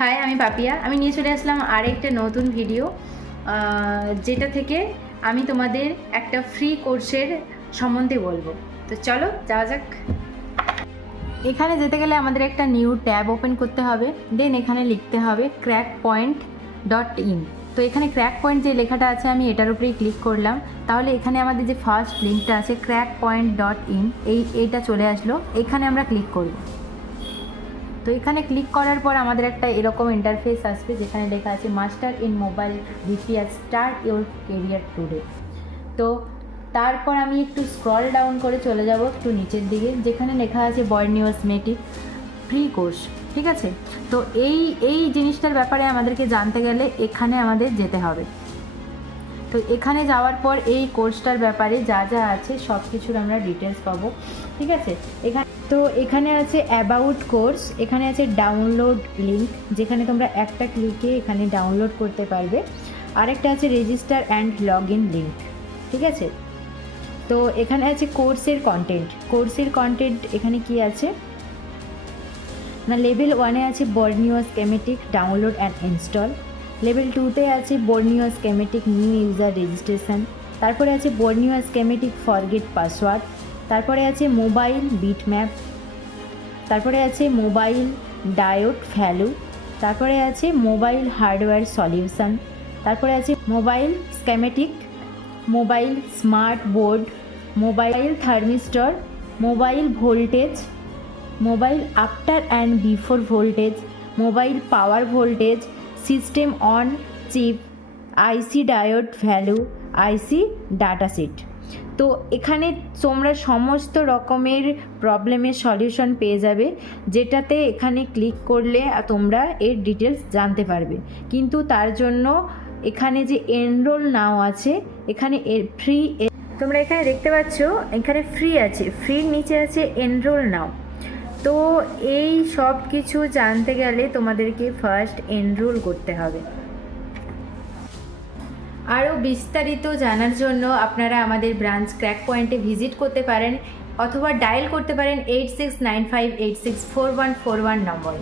High, আমি পাপিয়া। আমি নিয়ে চলে আসলাম আরেকটা নতুন ভিডিও, যেটা থেকে আমি তোমাদের একটা ফ্রি কোর্সের সম্বন্ধে বলবো। তো চলো যাওয়া যাক। এখানে যেতে গেলে আমাদের একটা নিউ ট্যাব ওপেন করতে হবে, দেন এখানে লিখতে হবে crackpoint.in। তো এখানে ক্র্যাক পয়েন্ট যে লেখাটা আছে আমি এটার উপরেই ক্লিক করলাম। তাহলে এখানে আমাদের যে ফার্স্ট লিঙ্কটা আছে crackpoint.in, এইটা চলে আসলো। এখানে আমরা ক্লিক করব। তো এখানে ক্লিক করার পর আমাদের একটা এরকম ইন্টারফেস আসবে, যেখানে লেখা আছে master in mobile repair, start your career today. তো তারপর আমি একটু স্ক্রল ডাউন করে চলে যাব একটু নিচের দিকে, যেখানে লেখা আছে বর্নিওসমেটিক ফ্রি কোর্স। ঠিক আছে, তো এই জিনিসটার ব্যাপারে আমাদেরকে জানতে গেলে এখানে আমাদের যেতে হবে। তো এখানে যাওয়ার পর এই কোর্সটার ব্যাপারে যা যা আছে সব কিছুর আমরা ডিটেলস পাবো। ঠিক আছে, এখানে আছে অ্যাবাউট কোর্স, এখানে আছে ডাউনলোড লিঙ্ক, যেখানে তোমরা একটা ক্লিকে এখানে ডাউনলোড করতে পারবে। আরেকটা আছে register and log in link. ঠিক আছে, তো এখানে আছে কোর্সের কন্টেন্ট। এখানে কি আছে না, লেভেল 1-এ আছে Borneo schematic download and install. Level 2-তে আছে Borneo schematic new user registration. তারপরে আছে বর্নিও স্কেমেটিক ফরগেট পাসওয়ার্ড। তারপরে আছে মোবাইল বিটম্যাপ। তারপরে আছে মোবাইল ডায়োড ভ্যালু। তারপরে আছে মোবাইল হার্ডওয়্যার সলিউশন। তারপরে আছে mobile schematic, mobile smart board, mobile thermistor, mobile voltage, mobile after and before voltage, mobile power voltage, system on chip, IC diode value, IC datasheet. তো এখানে তোমরা সমস্ত রকমের প্রবলেমের সলিউশন পেয়ে যাবে, যেটাতে এখানে ক্লিক করলে তোমরা এর ডিটেলস জানতে পারবে। কিন্তু তার জন্য এখানে যে এনরোল নাও আছে, এখানে ফ্রি, তোমরা এখানে দেখতে পাচ্ছ এখানে ফ্রি আছে, ফ্রির নিচে আছে এনরোল নাও। তো এই সব কিছু জানতে গেলে তোমাদেরকে ফার্স্ট এনরোল করতে হবে। আরও বিস্তারিত জানার জন্য আপনারা আমাদের ব্রাঞ্চ ক্র্যাক পয়েন্টে ভিজিট করতে পারেন, অথবা ডায়াল করতে পারেন 8695864141 নম্বরে।